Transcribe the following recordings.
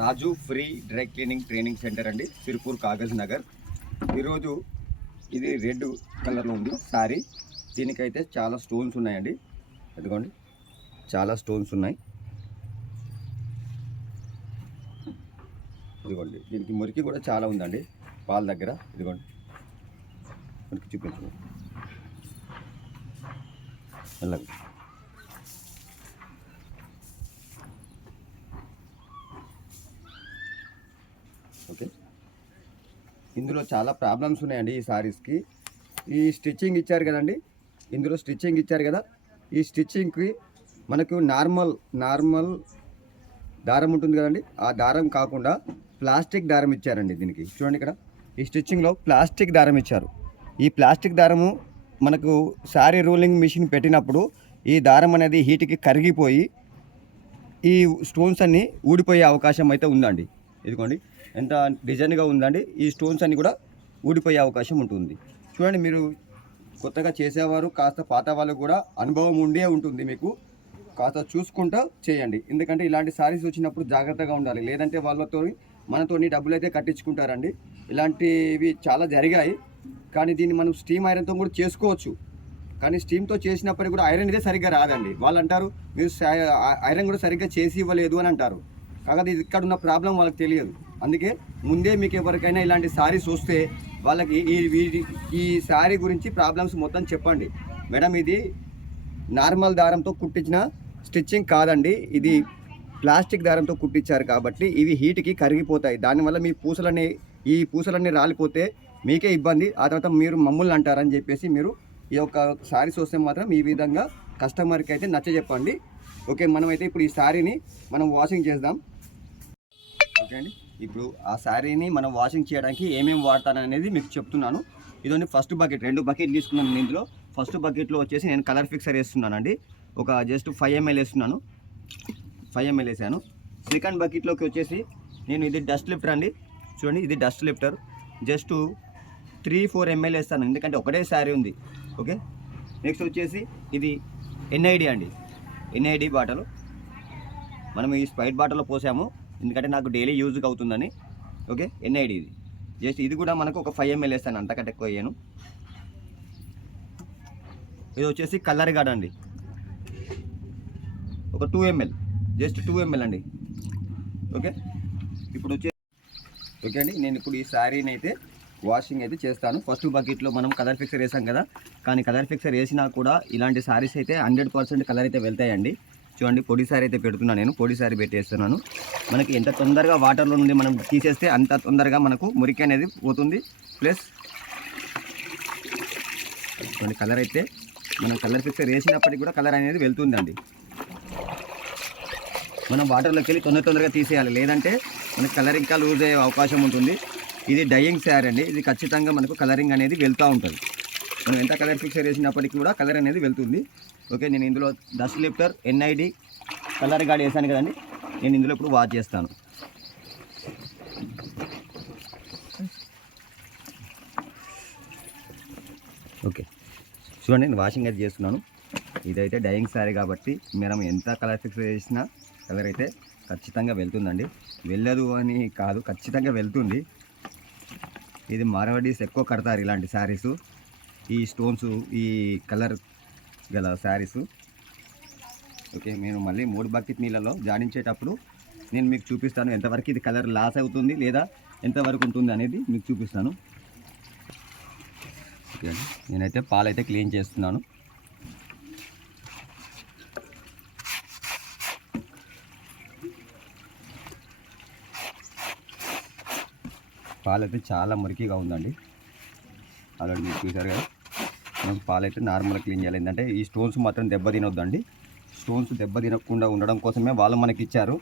Raju free dry cleaning training centre అండి సిరిపూర్ కాగజ్ నగర్. ఈరోజు ఇది రెడ్ కలర్లో ఉంది సారీ. దీనికైతే చాలా స్టోన్స్ ఉన్నాయండి. అదిగోండి చాలా స్టోన్స్ ఉన్నాయి. ఇదిగోండి దీనికి మురికి కూడా చాలా ఉందండి పాల దగ్గర. ఇదిగోండి మురికి చూపించండి. అలాగే. ఓకే. ఇందులో చాలా ప్రాబ్లమ్స్ ఉన్నాయండి ఈ సారీస్కి. ఈ స్టిచ్చింగ్ ఇచ్చారు కదండి? ఇందులో స్టిచ్చింగ్ ఇచ్చారు కదా? ఈ స్టిచ్చింగ్కి మనకు నార్మల్ నార్మల్ దారం ఉంటుంది కదండి? ఆ దారం కాకుండా ప్లాస్టిక్ దారం ఇచ్చారండి దీనికి. చూడండి ఇక్కడ. ఈ స్టిచ్చింగ్లో ప్లాస్టిక్ దారం ఇచ్చారు. ఈ ప్లాస్టిక్ దారము మనకు శారీ రూలింగ్ మిషన్ పెట్టినప్పుడు ఈ దారం అనేది హీట్కి కరిగిపోయి ఈ స్టోన్స్ అన్నీ ఊడిపోయే అవకాశం అయితే ఉందండి. ఇదిగోండి. ఎంత డిజైన్గా ఉందండి ఈ స్టోన్స్ అన్నీ కూడా ఊడిపోయే అవకాశం ఉంటుంది. చూడండి మీరు కొత్తగా చేసేవారు కాస్త పాత వాళ్ళకు కూడా అనుభవం ఉండే ఉంటుంది మీకు. కాస్త చూసుకుంటూ చేయండి. ఎందుకంటే ఇలాంటి సారీస్ వచ్చినప్పుడు జాగ్రత్తగా ఉండాలి. లేదంటే వాళ్ళతో మనతోని డబ్బులు అయితే కట్టించుకుంటారండి. ఇలాంటివి చాలా జరిగాయి. కానీ దీన్ని మనం స్టీమ్ ఐరన్తో కూడా చేసుకోవచ్చు. కానీ స్టీమ్తో చేసినప్పటికీ కూడా ఐరన్ ఇదే సరిగ్గా రాదండి. వాళ్ళు అంటారు మీరు ఐరన్ కూడా సరిగ్గా చేసి ఇవ్వలేదు అని అంటారు. కాకపోతే ఇది ఇక్కడ ఉన్న ప్రాబ్లం వాళ్ళకి తెలియదు. అందుకే ముందే మీకు ఎవరికైనా ఇలాంటి శారీస్ వస్తే వాళ్ళకి ఈ వీటి- ఈ శారీ గురించి ప్రాబ్లమ్స్ మొత్తం చెప్పండి. మేడం ఇది నార్మల్ దారంతో కుట్టించిన స్టిచ్చింగ్ కాదండి. ఇది ప్లాస్టిక్ దారంతో కుట్టించారు కాబట్టి ఇవి హీట్కి కరిగిపోతాయి. దానివల్ల మీ పూసలన్నీ ఈ పూసలన్నీ రాలిపోతే మీకే ఇబ్బంది. ఆ తర్వాత మీరు మమ్మల్ని అంటారని చెప్పేసి మీరు ఈ యొక్క శారీస్ వస్తే మాత్రం ఈ విధంగా కస్టమర్కి అయితే నచ్చ చెప్పండి. ఓకే మనమైతే ఇప్పుడు ఈ శారీని మనం వాషింగ్ చేద్దాం. ఓకే అండి. ఇప్పుడు ఆ శారీని మనం వాషింగ్ చేయడానికి ఏమేమి వాడతాననేది మీకు చెప్తున్నాను. ఇదొని ఫస్ట్ బకెట్ రెండు బకెట్ తీసుకున్నాను ఇందులో. ఫస్ట్ బకెట్లో వచ్చేసి నేను కలర్ ఫిక్సర్ వేస్తున్నానండి. ఒక జస్ట్ ఫైవ్ ఎంఎల్ వేస్తున్నాను. ఫైవ్ ఎంఎల్ వేసాను. సెకండ్ బకెట్లోకి వచ్చేసి నేను ఇది డస్ట్ లిఫ్టర్ అండి. చూడండి ఇది dust lifter just three four ml వేస్తాను. ఎందుకంటే ఒకటే శారీ ఉంది. ఓకే నెక్స్ట్ వచ్చేసి ఇది ఎన్ఐడి అండి. ఎన్ఐడి బాటలు మనం ఈ స్ప్రైట్ బాటలో పోసాము. ఎందుకంటే నాకు డైలీ యూజ్గా అవుతుందని. ఓకే ఎన్ఐడి ఇది. జస్ట్ ఇది కూడా మనకు ఒక ఫైవ్ ఎంఎల్ వేస్తాను అంతకంటే ఎక్కువ అయ్యాను ఇది వచ్చేసి కలర్ గార్డ్ అండి. ఒక two ml just two ml అండి. ఓకే ఇప్పుడు వచ్చే ఓకే అండి? నేను ఇప్పుడు ఈ శారీని అయితే వాషింగ్ అయితే చేస్తాను. ఫస్ట్ బకెట్లో మనం కలర్ ఫిక్సర్ వేసాం కదా. కానీ కలర్ ఫిక్సర్ వేసినా కూడా ఇలాంటి శారీస్ అయితే హండ్రెడ్ పర్సెంట్ కలర్ అయితే వెళ్తాయండి. చూడండి పొడి సారీ అయితే పెడుతున్నాను నేను పొడి సారీ పెట్టేస్తున్నాను. మనకి ఎంత తొందరగా వాటర్లో నుండి మనం తీసేస్తే అంత తొందరగా మనకు మురికి అనేది పోతుంది. ప్లస్ చూడండి కలర్ అయితే మనం కలర్ ఫిక్సర్ వేసినప్పటికీ కూడా కలర్ అనేది వెళ్తుందండి. మనం వాటర్లోకి వెళ్ళి తొందర తొందరగా తీసేయాలి. లేదంటే మనకి కలర్ ఇంకా లూజ్ అయ్యే అవకాశం ఉంటుంది. ఇది డయింగ్ శారీ అండి. ఇది ఖచ్చితంగా మనకు కలరింగ్ అనేది వెళ్తూ ఉంటుంది. మనం ఎంత కలర్ ఫిక్సర్ వేసినప్పటికీ కూడా కలర్ అనేది వెళ్తుంది. ఓకే నేను ఇందులో dust lifter NID colour guard వేసాను కదండి. నేను ఇందులో ఇప్పుడు వాచ్ చేస్తాను. ఓకే చూడండి నేను వాషింగ్ అయితే చేస్తున్నాను. ఇదైతే డైయింగ్ శారీ కాబట్టి మనం ఎంత కలర్ ఫిక్స్ చేసినా కలర్ అయితే ఖచ్చితంగా వెళ్తుందండి. వెళ్ళదు అని కాదు ఖచ్చితంగా వెళ్తుంది. ఇది మార్వాడీస్ ఎక్కువ కడతారు ఇలాంటి శారీస్ ఈ స్టోన్స్ ఈ కలర్ గల శారీస్. ఓకే నేను మళ్ళీ మూడు బకెట్ నీళ్ళలో జాడించేటప్పుడు నేను మీకు చూపిస్తాను ఎంతవరకు ఇది కలర్ లాస్ అవుతుంది లేదా ఎంతవరకు ఉంటుంది అనేది మీకు చూపిస్తాను. ఓకే అండి నేనైతే పాలైతే క్లీన్ చేస్తున్నాను. పాలైతే చాలా మురికిగా ఉందండి. ఆల్రెడీ మీరు చూసారు కదా. మనం పాలైతే నార్మల్గా క్లీన్ చేయాలి. ఏంటంటే ఈ స్టోన్స్ మాత్రం దెబ్బ తినొద్దండి. స్టోన్స్ దెబ్బ తినకుండా ఉండడం కోసమే వాళ్ళు మనకి ఇచ్చారు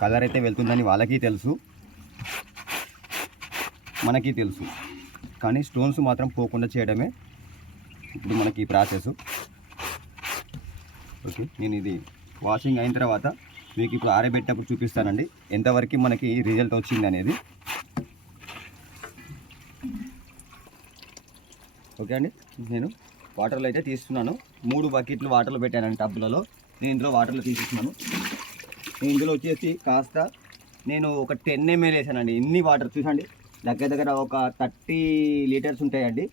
కలర్ అయితే వెళ్తుందని వాళ్ళకి తెలుసు. మనకి తెలుసు. కానీ స్టోన్స్ మాత్రం పోకుండా చేయడమే ఇప్పుడు మనకి ఈ ప్రాసెస్. ఓకే నేను ఇది వాషింగ్ అయిన తర్వాత మీకు ఇప్పుడు ఆరబెట్టినప్పుడు చూపిస్తానండి. ఎంతవరకు మనకి రిజల్ట్ వచ్చింది అనేది. ఓకే అండి. నేను వాటర్లో అయితే తీస్తున్నాను. మూడు బకెట్లు వాటర్లో పెట్టానండి టబ్బులలో నేను ఇందులో వాటర్లో తీసిస్తున్నాను. నేను ఇందులో వచ్చేసి కాస్త నేను ఒక టెన్ ఎంఎల్ వేసానండి. ఇన్ని వాటర్ చూసండి దగ్గర దగ్గర ఒక థర్టీ లీటర్స్ ఉంటాయండి.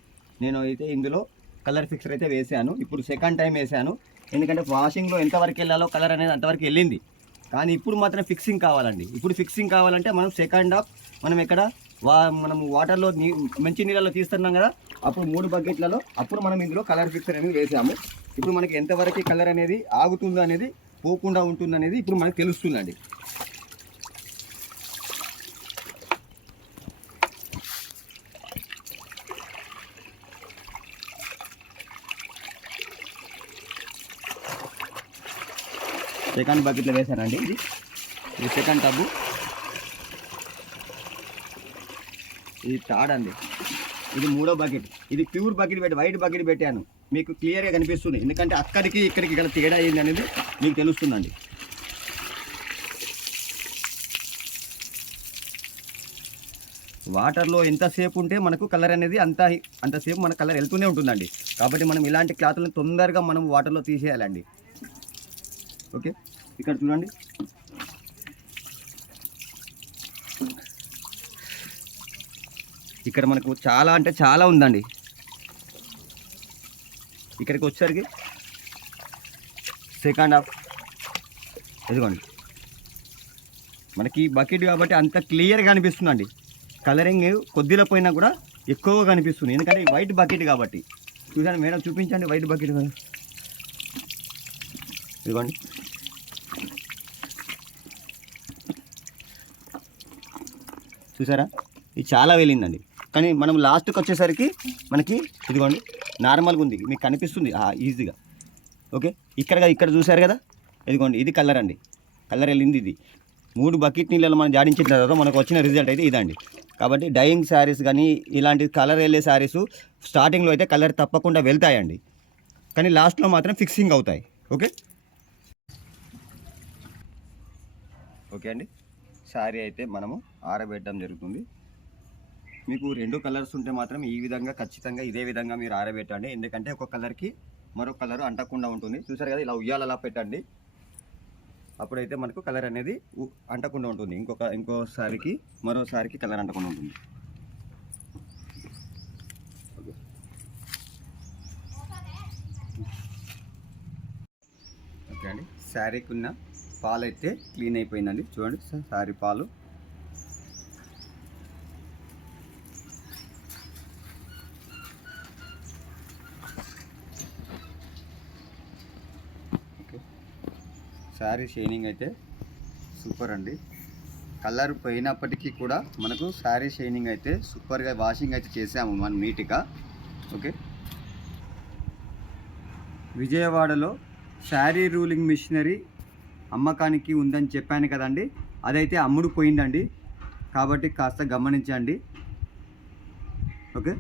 నేను అయితే ఇందులో కలర్ ఫిక్సర్ అయితే వేసాను. ఇప్పుడు సెకండ్ టైం వేసాను. ఎందుకంటే వాషింగ్లో ఎంతవరకు వెళ్ళాలో కలర్ అనేది అంతవరకు వెళ్ళింది. కానీ ఇప్పుడు మాత్రం ఫిక్సింగ్ కావాలండి. ఇప్పుడు ఫిక్సింగ్ కావాలంటే మనం సెకండ్ హాఫ్ మనం ఎక్కడ వా మనం వాటర్లో నీ మంచి నీళ్ళలో తీస్తున్నాం కదా. అప్పుడు మూడు బకెట్లలో అప్పుడు మనం ఇందులో కలర్ ఫిక్సర్ అనేది వేసాము. ఇప్పుడు మనకి ఎంతవరకు కలర్ అనేది ఆగుతుందో అనేది పోకుండా ఉంటుంది అనేది ఇప్పుడు మనకు తెలుస్తుందండి. సెకండ్ బకెట్లో వేశానండి ఇది. ఇది సెకండ్ టబ్బు ఇది తాడండి. ఇది మూడో బకెట్ ఇది ప్యూర్ బకెట్ పెట్టి వైట్ బకెట్ పెట్టాను. మీకు క్లియర్గా కనిపిస్తుంది. ఎందుకంటే అక్కడికి ఇక్కడికి ఇక్కడ తేడా ఏంది అనేది మీకు తెలుస్తుందండి. వాటర్లో ఎంతసేపు ఉంటే మనకు కలర్ అనేది అంత అంతసేపు మన కలర్ వెళ్తూనే ఉంటుందండి. కాబట్టి మనం ఇలాంటి క్లాత్లను తొందరగా మనం వాటర్లో తీసేయాలండి. ఓకే ఇక్కడ చూడండి. ఇక్కడ మనకు చాలా అంటే చాలా ఉందండి. ఇక్కడికి వచ్చేసరికి సెకండ్ హాఫ్ ఎదుగోండి మనకి బకెట్ కాబట్టి అంత క్లియర్గా అనిపిస్తుందండి. కలరింగ్ కొద్దిలో పోయినా కూడా ఎక్కువగా కనిపిస్తుంది. ఎందుకంటే ఈ వైట్ బకెట్ కాబట్టి. చూసాను మేడం చూపించండి వైట్ బకెట్ ఇదిగోండి. చూసారా? ఇది చాలా వెళ్ళిందండి కానీ మనం లాస్ట్కి వచ్చేసరికి మనకి ఇదిగోండి నార్మల్గా ఉంది. మీకు కనిపిస్తుంది. ఈజీగా ఓకే ఇక్కడ ఇక్కడ చూసారు కదా? ఇదిగోండి ఇది కలర్ అండి. కలర్ వెళ్ళింది ఇది. మూడు బకెట్ నీళ్ళలో మనం జాడించిన తర్వాత మనకు వచ్చిన రిజల్ట్ అయితే ఇదండి. కాబట్టి డైయింగ్ శారీస్ కానీ ఇలాంటి కలర్ వెళ్ళే శారీస్ స్టార్టింగ్లో అయితే కలర్ తప్పకుండా వెళ్తాయండి. కానీ లాస్ట్లో మాత్రం ఫిక్సింగ్ అవుతాయి. ఓకే ఓకే అండి. శారీ అయితే మనము ఆరబెట్టడం జరుగుతుంది. మీకు రెండు కలర్స్ ఉంటే మాత్రం ఈ విధంగా ఖచ్చితంగా ఇదే విధంగా మీరు ఆరబెట్టండి. ఎందుకంటే ఒక కలర్కి మరో కలర్ అంటకుండా ఉంటుంది. చూసారు కదా ఇలా ఉయ్యాలలా పెట్టండి. అప్పుడైతే మనకు కలర్ అనేది ఉ- అంటకుండా ఉంటుంది. ఇంకొక ఇంకోసారికి మరోసారికి కలర్ అంటకుండా ఉంటుంది. ఓకే అండి. శారీకి ఉన్న పాలు అయితే క్లీన్ అయిపోయిందండి. చూడండి శారీ పాలు. శారీ షైనింగ్ అయితే సూపర్ అండి. కలర్ పోయినప్పటికీ కూడా మనకు శారీ షైనింగ్ అయితే సూపర్గా వాషింగ్ అయితే చేసాము మనం నీట్గా. ఓకే. విజయవాడలో శారీ రూలింగ్ మిషనరీ అమ్మకానికి ఉందని చెప్పాను కదండి. అదైతే అమ్ముడు పోయిందండి. కాబట్టి కాస్త గమనించండి. ఓకే.